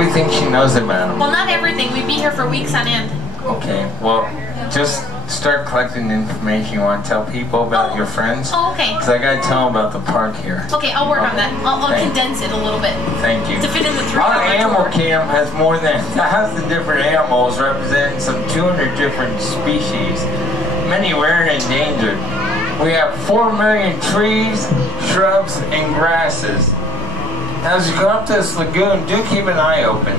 everything she knows about him. Well, not everything. We'd be here for weeks on end. Okay, well, just start collecting the information you want to tell people about your friends. Oh, okay. Because I got to tell them about the park here. Okay, I'll work on that. I'll condense it a little bit. Thank you. To fit in the 3 Our hour animal tour. camp has more than 1,000 different animals representing some 200 different species, many rare and endangered. We have 4 million trees, shrubs, and grasses. As you go up this lagoon, do keep an eye open.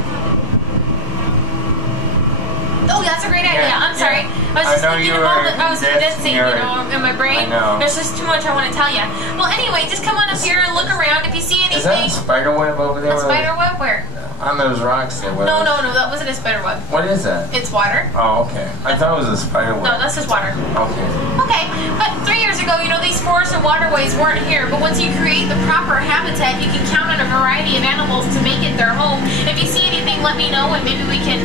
Oh, that's a great idea. I'm sorry. I was just thinking of all that I was condensing, you know, in my brain. I know. There's just too much I want to tell you. Well, anyway, just come on up here and look around. If you see anything. Is that a spider web over there? A spider web? Where? On those rocks there. No, that wasn't a spider web. What is that? It's water. Oh, okay. I thought it was a spider web. No, that's just water. Okay. Okay, but 3 years ago, you know, these forests and waterways weren't here, but once you create the proper habitat, you can count on a variety of animals to make it their home. If you see anything, let me know, and maybe we can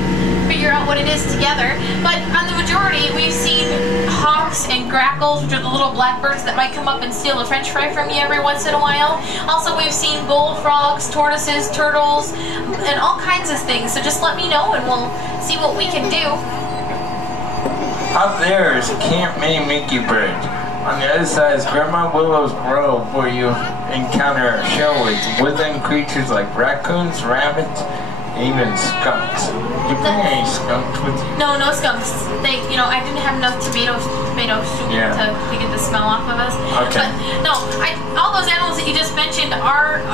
figure out what it is together. But on the majority, we've seen hawks and grackles, which are the little blackbirds that might come up and steal a french fry from you every once in a while. Also, we've seen bullfrogs, tortoises, turtles, and all kinds of things. So just let me know and we'll see what we can do. Up there is Camp Mini Mickey Bridge. On the other side is Grandma Willow's Grove, where you encounter a show with woodland creatures like raccoons, rabbits, and even skunks. You bring any skunks with you? No skunks. They, you know, I didn't have enough tomato soup to get the smell off of us. Okay. But no, all those animals that you just mentioned are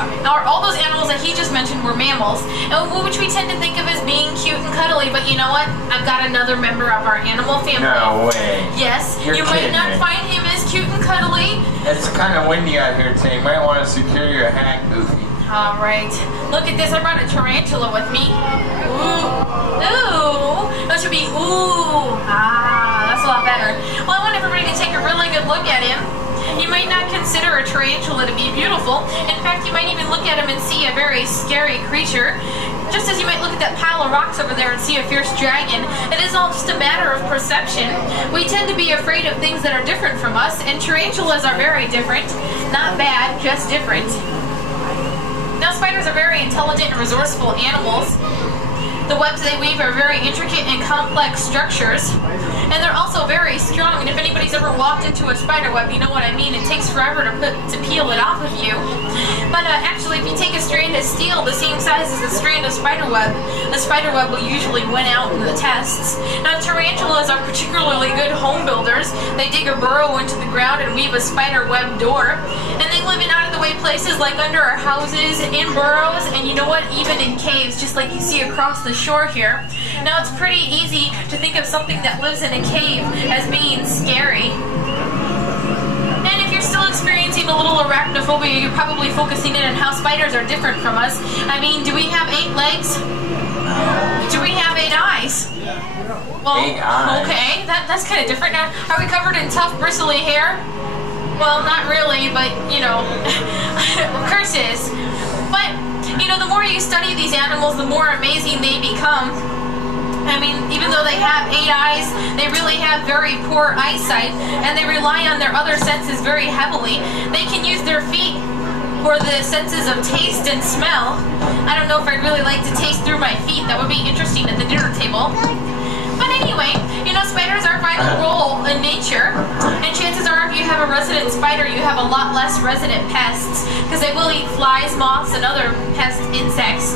all those animals that he just mentioned were mammals, and which we tend to think of as being cute and cuddly. But you know what? I've got another member of our animal family. No way. Yes. You're you might kidding not me. find him as cute and cuddly. It's kind of windy out here today. You might want to secure your hat, Goofy. All right. Look at this. I brought a tarantula with me. Ooh. Ooh. That should be ooh. Ah, that's a lot better. Well, I want everybody to take a really good look at him. You might not consider a tarantula to be beautiful. In fact, you might even look at him and see a very scary creature. Just as you might look at that pile of rocks over there and see a fierce dragon, it is all just a matter of perception. We tend to be afraid of things that are different from us, and tarantulas are very different. Not bad, just different. Now, spiders are very intelligent and resourceful animals. The webs they weave are very intricate and complex structures, and they're also very strong. And if anybody's ever walked into a spider web, you know what I mean. It takes forever to peel it off of you. But actually, if you take a strand of steel the same size as a strand of spider web, the spider web will usually win out in the tests. Now, tarantulas are particularly good home builders. They dig a burrow into the ground and weave a spider web door. And they live in out-of-the-way places like under our houses, in burrows, and you know what? Even in caves, just like you see across the shore here. Now, it's pretty easy to think of something that lives in a cave as being scary. And if you're still experiencing a little arachnophobia, you're probably focusing in on how spiders are different from us. I mean, do we have 8 legs? Do we have 8 eyes? Well, 8 eyes. Okay, that's kind of different. Now, are we covered in tough, bristly hair? Well, not really, but, you know, curses. But, you know, the more you study these animals, the more amazing they become. I mean, even though they have 8 eyes, they really have very poor eyesight, and they rely on their other senses very heavily. They can use their feet for the senses of taste and smell. I don't know if I'd really like to taste through my feet. That would be interesting at the dinner table. But anyway, you know, spiders are a vital role in nature, and chances are if you have a resident spider, you have a lot less resident pests, because they will eat flies, moths, and other pest insects.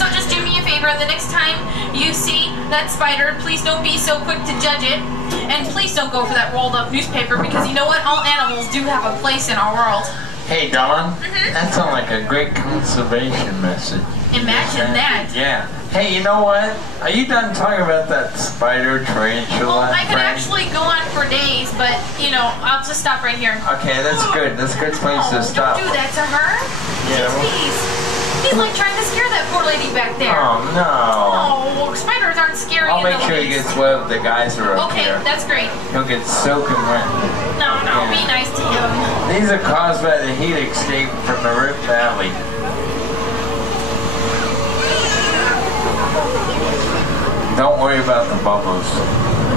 So just do me a favor, the next time you see that spider, please don't be so quick to judge it, and please don't go for that rolled up newspaper, because you know what, all animals do have a place in our world. Hey, Dawn, that sounds like a great conservation message. Imagine that. Yeah. Hey, you know what? Are you done talking about that spider tarantula? Well, I could actually go on for days, but, you know, I'll just stop right here. Okay, that's good. That's a good place to stop. Don't do that to her. Yeah. Jeez. He's like trying to scare that poor lady back there. Oh, no. Oh, spiders aren't scary I'll in make the sure he least. gets wet with the guys who are up Okay, here. that's great. He'll get soaking wet. No, be nice to him. These are caused by the heat escape from the Rift Valley. Don't worry about the bubbles.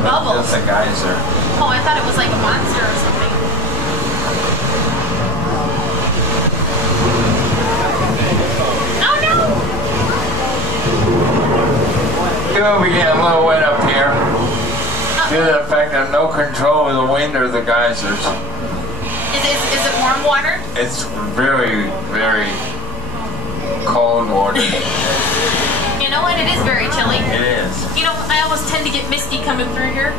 Bubbles? Just a geyser. Oh, I thought it was like a monster or something. Oh no! It will be getting a little wet up here. Due to the fact I have no control of the wind or the geysers. Is it warm water? It's very, very cold water. You know what? It is very chilly. It is. You know, I always tend to get misty coming through here.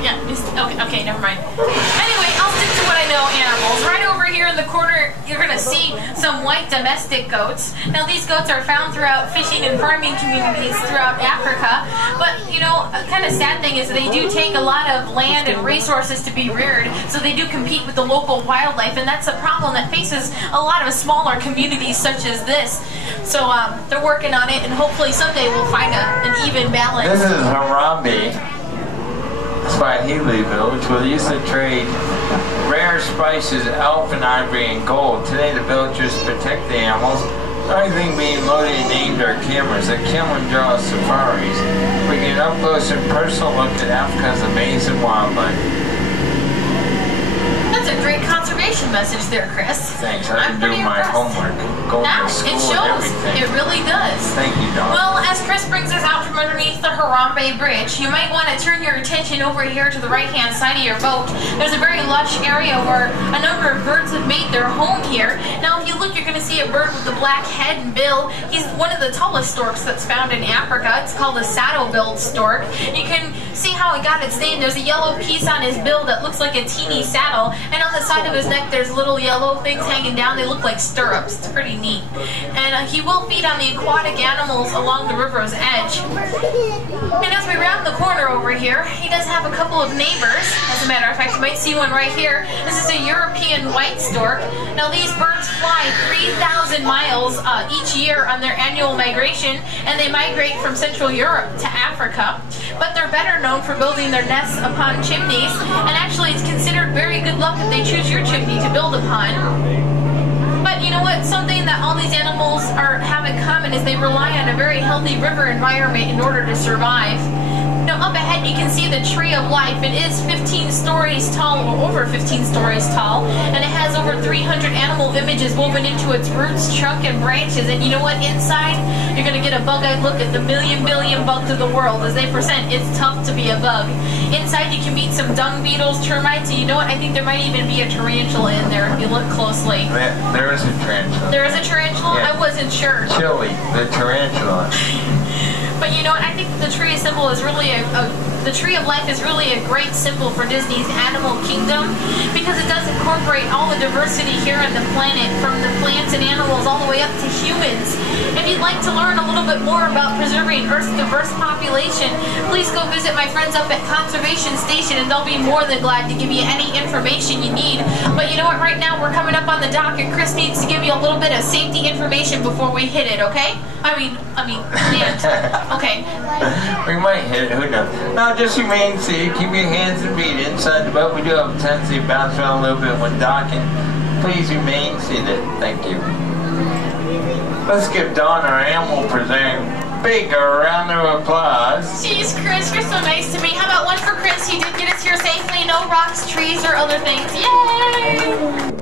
Yeah, misty. Okay, never mind. Anyway, I'll stick to what I know, animals. Right over here in the corner, you're going to see some white domestic goats. Now, these goats are found throughout fishing and farming communities throughout Africa. But, you know, a kind of sad thing is they do take a lot of land and resources to be reared, so they do compete with the local wildlife, and that's a problem that faces a lot of smaller communities such as this. So they're working on it, and hopefully someday we'll find an even balance. This is Harambe, Swahili village, where they used to trade rare spices, elfin ivory, and gold. Today the villagers protect the animals. The only thing being loaded and named are cameras at Kilimanjaro safaris. We get an up-close and personal look at Africa's amazing wildlife. That's a great conservation message there, Chris. Thanks, I've been doing my homework, going to school it shows. and everything. It really does. Thank you, Don. Well, as Chris brings us out from underneath the Harambe Bridge, you might want to turn your attention over here to the right-hand side of your boat. There's a very lush area where a number of birds have made their home here. Now, if you look, you're going to see a bird with a black head and bill. He's one of the tallest storks that's found in Africa. It's called a saddle-billed stork. You can see how it got its name. There's a yellow piece on his bill that looks like a teeny saddle, and on the side of his neck there's little yellow things hanging down. They look like stirrups. It's pretty neat. And he will feed on the aquatic animals along the river's edge. And as we round the corner over here, he does have a couple of neighbors. As a matter of fact, you might see one right here. This is a European white stork. Now these birds fly 3,000 miles each year on their annual migration, and they migrate from Central Europe to Africa. But they're better known for building their nests upon chimneys, and actually it's considered very good luck that they choose your chimney to build upon. But you know what? Something that all these animals have in common is they rely on a very healthy river environment in order to survive. Now up ahead you can see the Tree of Life. It is 15 stories tall, or over 15 stories tall, and it has over 300 animal images woven into its roots, trunk, and branches. And you know what? Inside, you're going to get a bug-eyed look at the million billion bugs of the world. As they present, it's tough to be a bug. Inside you can meet some dung beetles, termites, and you know what? I think there might even be a tarantula in there if you look closely. There is a tarantula. There is a tarantula? Yeah. I wasn't sure. Chili, the tarantula. But you know what? I think the tree symbol is really the Tree of Life is really a great symbol for Disney's Animal Kingdom, because it does incorporate all the diversity here on the planet, from the plants and animals all the way up to humans. If you'd like to learn a little bit more about preserving Earth's diverse population, please go visit my friends up at Conservation Station, and they'll be more than glad to give you any information you need. But you know what? Right now we're coming up on the dock, and Chris needs to give you a little bit of safety information before we hit it, okay? I mean, land. Okay. We might hit it, who knows? No, just remain safe. Keep your hands and feet inside the boat. We do have a tendency to bounce around a little bit when docking. Please remain seated. Thank you. Let's give Dawn, our animal presenter, big round of applause. Jeez, Chris, you're so nice to me. How about one for Chris? He did get us here safely. No rocks, trees, or other things. Yay!